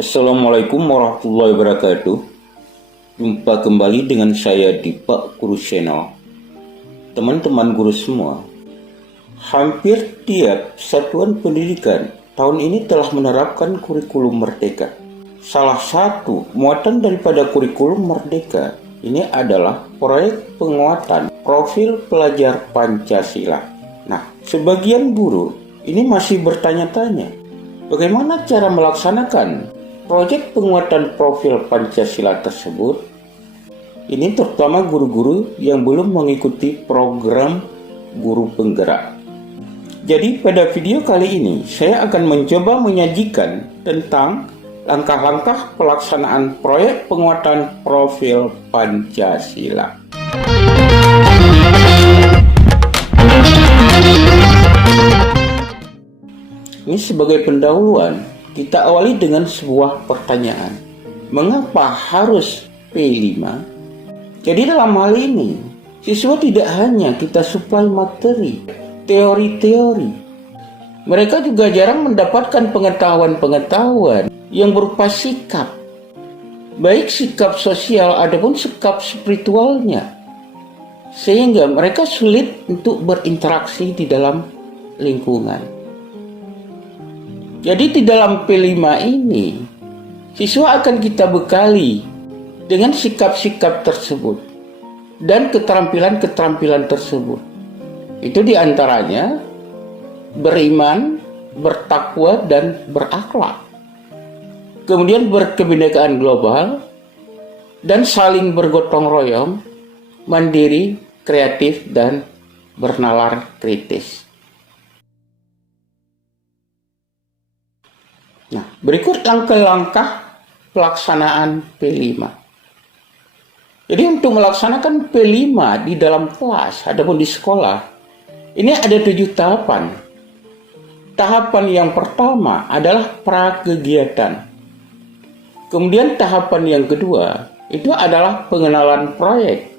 Assalamualaikum warahmatullahi wabarakatuh. Jumpa kembali dengan saya di Pak Guru Channel. Teman-teman guru semua, hampir tiap satuan pendidikan tahun ini telah menerapkan kurikulum merdeka. Salah satu muatan daripada kurikulum merdeka ini adalah proyek penguatan profil pelajar Pancasila. Nah, sebagian guru ini masih bertanya-tanya, bagaimana cara melaksanakan proyek penguatan profil Pancasila tersebut? Ini terutama guru-guru yang belum mengikuti program guru penggerak. Jadi pada video kali ini saya akan mencoba menyajikan tentang langkah-langkah pelaksanaan proyek penguatan profil Pancasila. Ini sebagai pendahuluan, kita awali dengan sebuah pertanyaan. Mengapa harus P5? Jadi dalam hal ini, siswa tidak hanya kita suplai materi, teori-teori. Mereka juga jarang mendapatkan pengetahuan-pengetahuan yang berupa sikap. Baik sikap sosial ataupun sikap spiritualnya. Sehingga mereka sulit untuk berinteraksi di dalam lingkungan. Jadi di dalam P5 ini, siswa akan kita bekali dengan sikap-sikap tersebut dan keterampilan-keterampilan tersebut. Itu diantaranya beriman, bertakwa, dan berakhlak. Kemudian berkebinekaan global dan saling bergotong royong, mandiri, kreatif, dan bernalar kritis. Nah, berikut langkah-langkah pelaksanaan P5. Jadi untuk melaksanakan P5 di dalam kelas ataupun di sekolah, ini ada 7 tahapan. Tahapan yang pertama adalah prakegiatan. Kemudian tahapan yang kedua, itu adalah pengenalan proyek.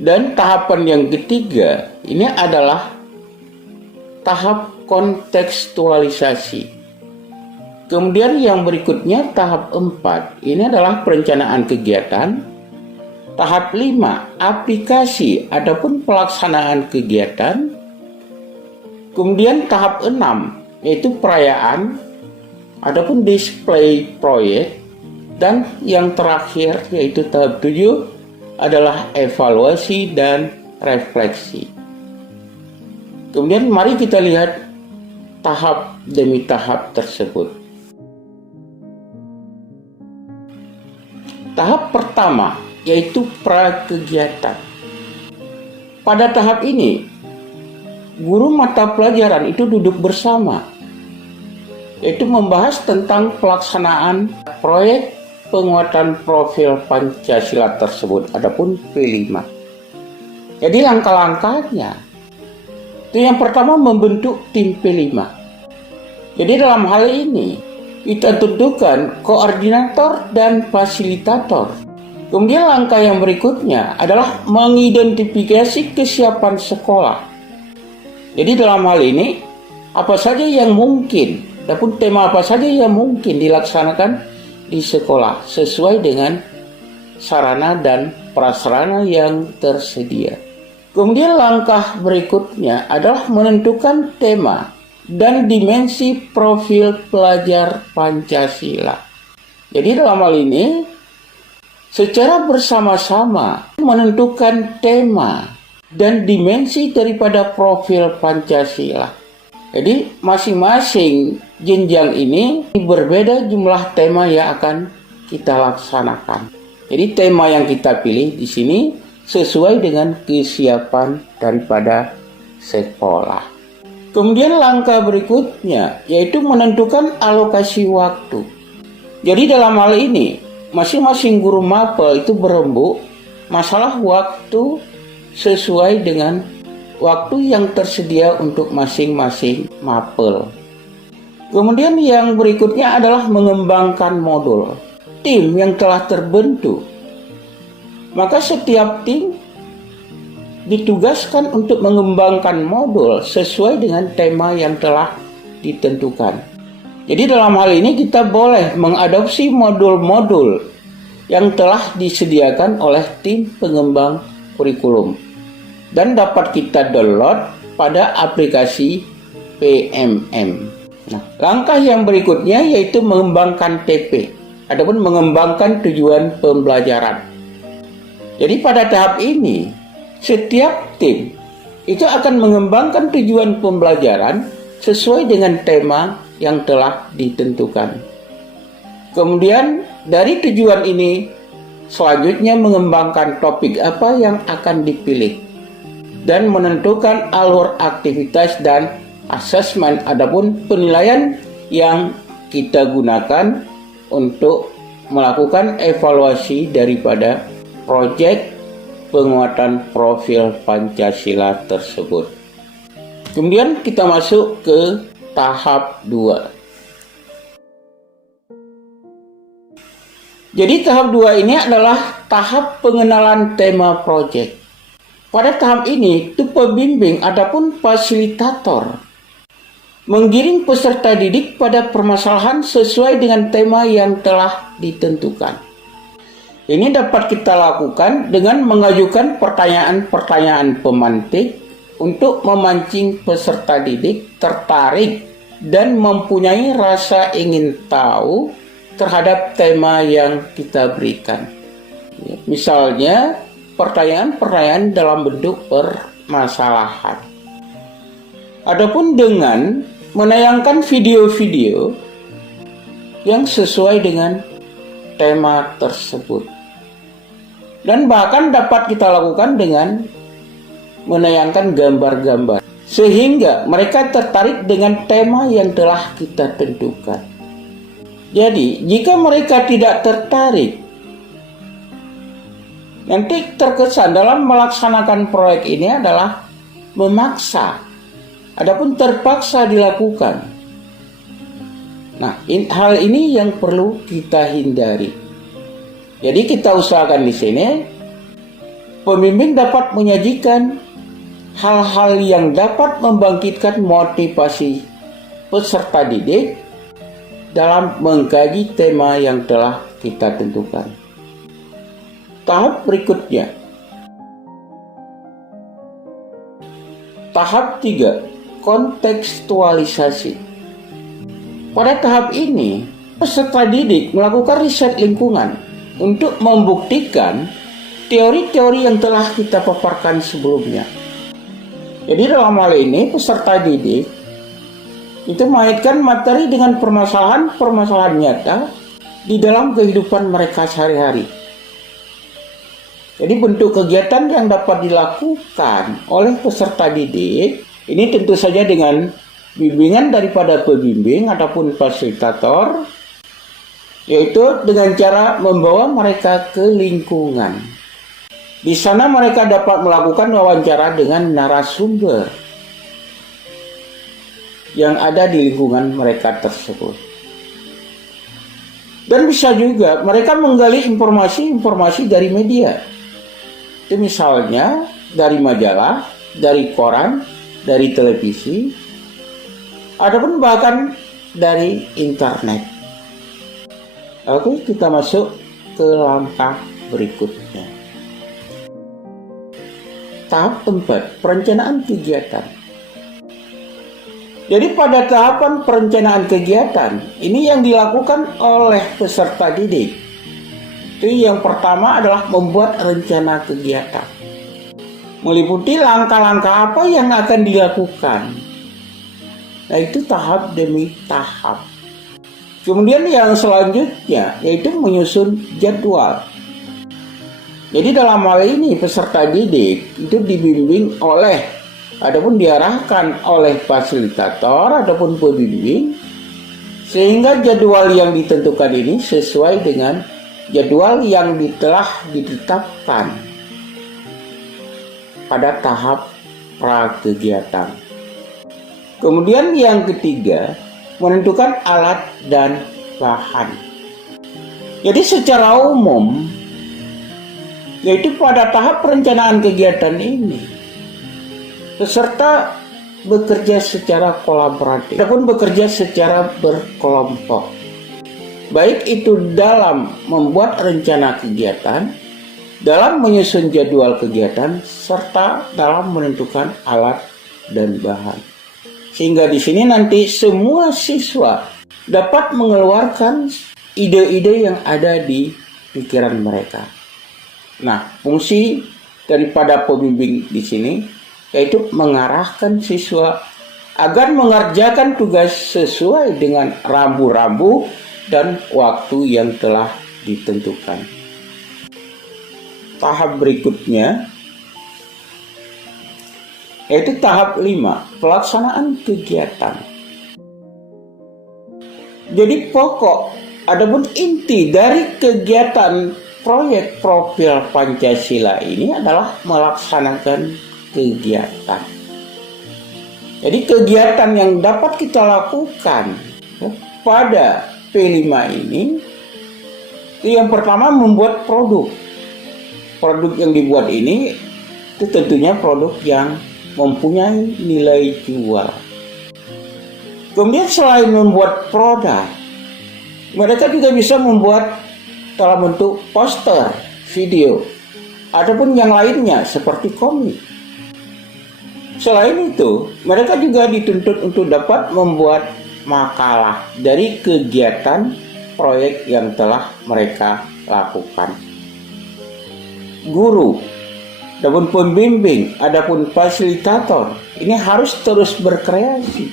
Dan tahapan yang ketiga, ini adalah tahap kontekstualisasi. Kemudian yang berikutnya tahap 4, ini adalah perencanaan kegiatan. Tahap 5, aplikasi ataupun pelaksanaan kegiatan. Kemudian tahap 6, yaitu perayaan ataupun display proyek. Dan yang terakhir, yaitu tahap 7, adalah evaluasi dan refleksi. Kemudian mari kita lihat tahap demi tahap tersebut. Tahap pertama yaitu prakegiatan. Pada tahap ini, guru mata pelajaran itu duduk bersama, yaitu membahas tentang pelaksanaan proyek penguatan profil Pancasila tersebut, adapun P5. Jadi langkah-langkahnya, itu yang pertama membentuk tim P5. Jadi dalam hal ini, kita tentukan koordinator dan fasilitator. Kemudian langkah yang berikutnya adalah mengidentifikasi kesiapan sekolah. Jadi dalam hal ini, apa saja yang mungkin, ataupun tema apa saja yang mungkin dilaksanakan di sekolah sesuai dengan sarana dan prasarana yang tersedia. Kemudian langkah berikutnya adalah menentukan tema dan dimensi profil pelajar Pancasila. Jadi dalam hal ini, secara bersama-sama menentukan tema dan dimensi daripada profil Pancasila. Jadi masing-masing jenjang ini berbeda jumlah tema yang akan kita laksanakan. Jadi tema yang kita pilih di sini sesuai dengan kesiapan daripada sekolah. Kemudian langkah berikutnya yaitu menentukan alokasi waktu. Jadi dalam hal ini, masing-masing guru mapel itu berembuk masalah waktu sesuai dengan waktu yang tersedia untuk masing-masing mapel. Kemudian yang berikutnya adalah mengembangkan modul. Tim yang telah terbentuk, maka setiap tim ditugaskan untuk mengembangkan modul sesuai dengan tema yang telah ditentukan. Jadi dalam hal ini kita boleh mengadopsi modul-modul yang telah disediakan oleh tim pengembang kurikulum dan dapat kita download pada aplikasi PMM. Nah, langkah yang berikutnya yaitu mengembangkan TP, ataupun mengembangkan tujuan pembelajaran. Jadi pada tahap ini, setiap tim itu akan mengembangkan tujuan pembelajaran sesuai dengan tema yang telah ditentukan. Kemudian dari tujuan ini, selanjutnya mengembangkan topik apa yang akan dipilih dan menentukan alur aktivitas dan asesmen adapun penilaian yang kita gunakan untuk melakukan evaluasi daripada proyek penguatan profil Pancasila tersebut. Kemudian kita masuk ke tahap 2. Jadi tahap 2 ini adalah tahap pengenalan tema proyek. Pada tahap ini, itu pembimbing ataupun fasilitator menggiring peserta didik pada permasalahan sesuai dengan tema yang telah ditentukan. Ini dapat kita lakukan dengan mengajukan pertanyaan-pertanyaan pemantik untuk memancing peserta didik tertarik dan mempunyai rasa ingin tahu terhadap tema yang kita berikan. Misalnya, pertanyaan-pertanyaan dalam bentuk permasalahan. Adapun dengan menayangkan video-video yang sesuai dengan tema tersebut. Dan bahkan dapat kita lakukan dengan menayangkan gambar-gambar sehingga mereka tertarik dengan tema yang telah kita tentukan. Jadi, jika mereka tidak tertarik, nanti terkesan dalam melaksanakan proyek ini adalah memaksa, adapun terpaksa dilakukan. Nah, hal ini yang perlu kita hindari. Jadi kita usahakan di sini, pembimbing dapat menyajikan hal-hal yang dapat membangkitkan motivasi peserta didik dalam mengkaji tema yang telah kita tentukan. Tahap berikutnya. Tahap 3, kontekstualisasi. Pada tahap ini, peserta didik melakukan riset lingkungan untuk membuktikan teori-teori yang telah kita paparkan sebelumnya. Jadi dalam hal ini, peserta didik itu mengaitkan materi dengan permasalahan nyata di dalam kehidupan mereka sehari-hari. Jadi bentuk kegiatan yang dapat dilakukan oleh peserta didik ini tentu saja dengan bimbingan daripada pembimbing ataupun fasilitator, yaitu dengan cara membawa mereka ke lingkungan. Di sana mereka dapat melakukan wawancara dengan narasumber yang ada di lingkungan mereka tersebut. Dan bisa juga mereka menggali informasi-informasi dari media. Itu misalnya dari majalah, dari koran, dari televisi, ataupun bahkan dari internet. Oke, kita masuk ke langkah berikutnya. Tahap 4, perencanaan kegiatan. Jadi pada tahapan perencanaan kegiatan, ini yang dilakukan oleh peserta didik. Itu yang pertama adalah membuat rencana kegiatan. Meliputi langkah-langkah apa yang akan dilakukan. Nah, itu tahap demi tahap. Kemudian yang selanjutnya, yaitu menyusun jadwal. Jadi dalam hal ini peserta didik itu dibimbing oleh adapun diarahkan oleh fasilitator ataupun pembimbing sehingga jadwal yang ditentukan ini sesuai dengan jadwal yang telah ditetapkan pada tahap prakegiatan. Kemudian yang ketiga, menentukan alat dan bahan. Jadi secara umum, yaitu pada tahap perencanaan kegiatan ini, peserta bekerja secara kolaboratif ataupun bekerja secara berkelompok. Baik itu dalam membuat rencana kegiatan, dalam menyusun jadwal kegiatan, serta dalam menentukan alat dan bahan. Sehingga di sini nanti semua siswa dapat mengeluarkan ide-ide yang ada di pikiran mereka. Nah, fungsi daripada pembimbing di sini yaitu mengarahkan siswa agar mengerjakan tugas sesuai dengan rambu-rambu dan waktu yang telah ditentukan. Tahap berikutnya yaitu tahap 5, pelaksanaan kegiatan. Jadi pokok adapun inti dari kegiatan proyek profil Pancasila ini adalah melaksanakan kegiatan. Jadi kegiatan yang dapat kita lakukan pada P5 ini, yang pertama membuat produk. Produk yang dibuat ini itu tentunya produk yang mempunyai nilai jual. Kemudian selain membuat produk, mereka juga bisa membuat dalam bentuk poster, video, ataupun yang lainnya seperti komik. Selain itu, mereka juga dituntut untuk dapat membuat makalah dari kegiatan proyek yang telah mereka lakukan. Guru, adapun pembimbing, adapun fasilitator, ini harus terus berkreasi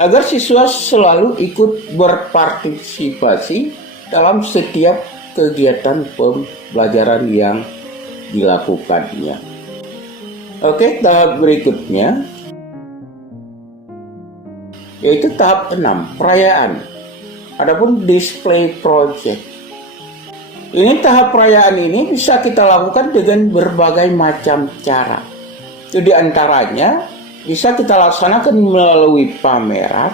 agar siswa selalu ikut berpartisipasi dalam setiap kegiatan pembelajaran yang dilakukannya. Oke, tahap berikutnya yaitu tahap 6, perayaan. Adapun display project. Ini tahap perayaan ini bisa kita lakukan dengan berbagai macam cara. Itu diantaranya bisa kita laksanakan melalui pameran,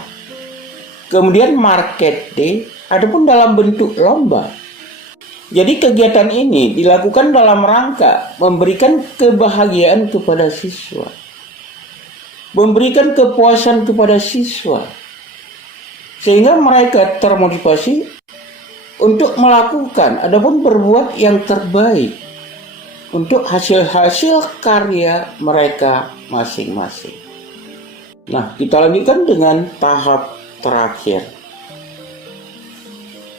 kemudian market day, adapun dalam bentuk lomba. Jadi kegiatan ini dilakukan dalam rangka memberikan kebahagiaan kepada siswa, memberikan kepuasan kepada siswa, sehingga mereka termotivasi untuk melakukan adapun berbuat yang terbaik untuk hasil-hasil karya mereka masing-masing. Nah, kita lanjutkan dengan tahap terakhir,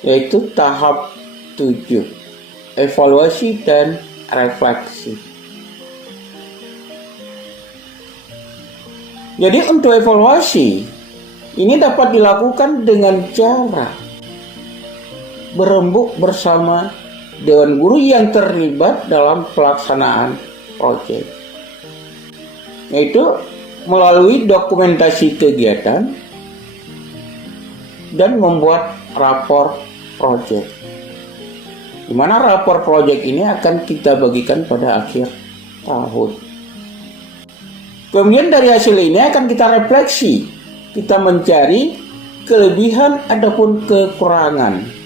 yaitu tahap 7, evaluasi dan refleksi. Jadi untuk evaluasi ini dapat dilakukan dengan cara berembuk bersama dewan guru yang terlibat dalam pelaksanaan proyek, yaitu melalui dokumentasi kegiatan dan membuat rapor proyek, di mana rapor proyek ini akan kita bagikan pada akhir tahun. Kemudian dari hasil ini akan kita refleksi, kita mencari kelebihan ataupun kekurangan.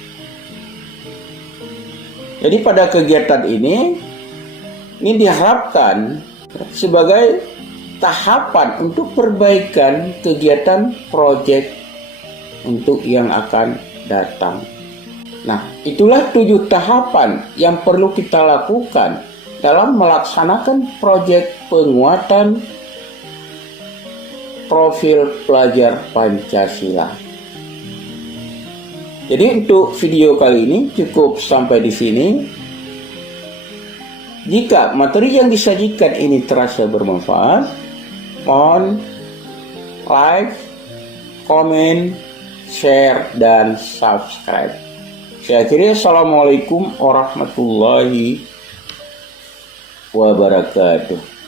Jadi pada kegiatan ini diharapkan sebagai tahapan untuk perbaikan kegiatan proyek untuk yang akan datang. Nah, itulah 7 tahapan yang perlu kita lakukan dalam melaksanakan proyek penguatan profil pelajar Pancasila. Jadi untuk video kali ini cukup sampai di sini. Jika materi yang disajikan ini terasa bermanfaat, mohon like, komen, share, dan subscribe. Saya akhiri, assalamualaikum warahmatullahi wabarakatuh.